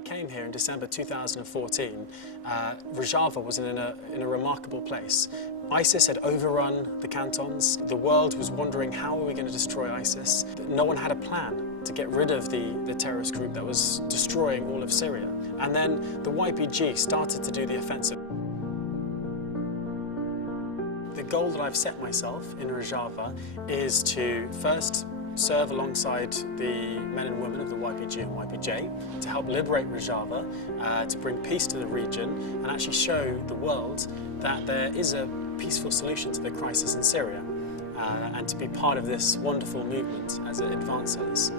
came here in December 2014, Rojava was in a remarkable place. ISIS had overrun the cantons. The world was wondering, how are we going to destroy ISIS? No one had a plan to get rid of the terrorist group that was destroying all of Syria. And then the YPG started to do the offensive. The goal that I've set myself in Rojava is to first serve alongside the men and women of the YPG and YPJ to help liberate Rojava, to bring peace to the region and actually show the world that there is a peaceful solution to the crisis in Syria, and to be part of this wonderful movement as it advances.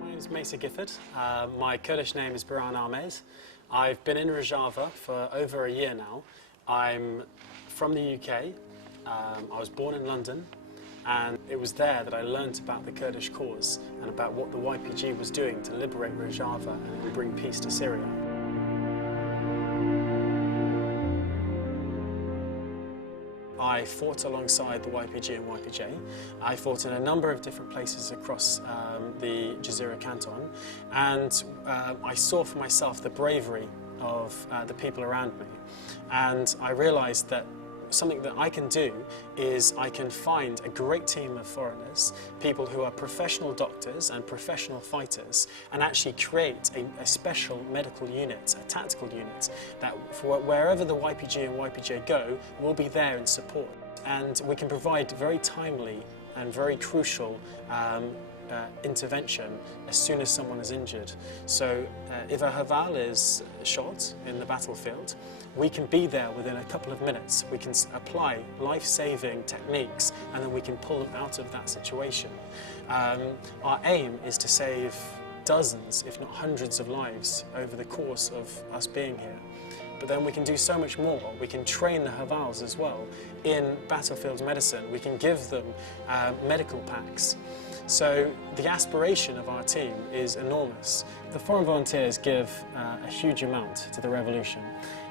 My name is Mesa Gifford. My Kurdish name is Baran Ahmed. I've been in Rojava for over a year now. I'm from the UK. I was born in London, and it was there that I learnt about the Kurdish cause and about what the YPG was doing to liberate Rojava and bring peace to Syria. I fought alongside the YPG and YPJ. I fought in a number of different places across the Jazeera Canton, and I saw for myself the bravery of the people around me. And I realised that something that I can do is I can find a great team of foreigners, people who are professional doctors and professional fighters, and actually create a special medical unit, a tactical unit, that for wherever the YPG and YPJ go, will be there in support. And we can provide very timely and very crucial intervention as soon as someone is injured. So if a Haval is shot in the battlefield, we can be there within a couple of minutes. We can apply life-saving techniques, and then we can pull them out of that situation. Our aim is to save dozens, if not hundreds of lives over the course of us being here. But then we can do so much more. We can train the Havals as well in battlefield medicine. We can give them medical packs. So the aspiration of our team is enormous. The foreign volunteers give a huge amount to the revolution.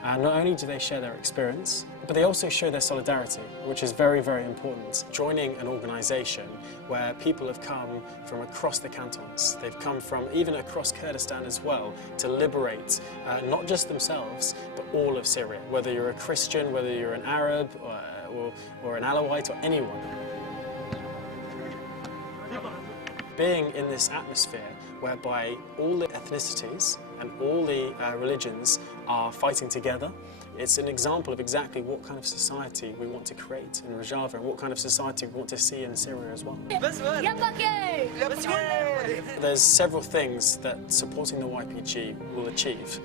Not only do they share their experience, but they also show their solidarity, which is very, very important. Joining an organisation where people have come from across the cantons, they've come from even across Kurdistan as well, to liberate not just themselves, but all of Syria, whether you're a Christian, whether you're an Arab, or an Alawite, or anyone. Being in this atmosphere whereby all the ethnicities and all the religions are fighting together, it's an example of exactly what kind of society we want to create in Rojava and what kind of society we want to see in Syria as well. There's several things that supporting the YPG will achieve.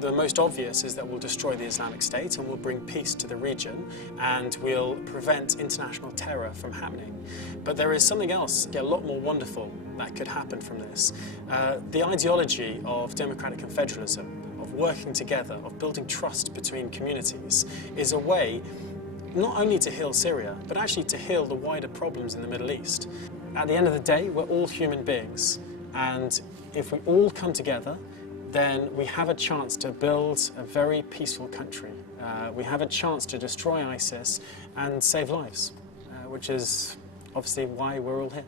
The most obvious is that we'll destroy the Islamic State and we'll bring peace to the region, and we'll prevent international terror from happening. But there is something else, a lot more wonderful, that could happen from this. The ideology of democratic confederalism, of working together, of building trust between communities, is a way not only to heal Syria, but actually to heal the wider problems in the Middle East. At the end of the day, we're all human beings, and if we all come together, then we have a chance to build a very peaceful country. We have a chance to destroy ISIS and save lives, which is obviously why we're all here.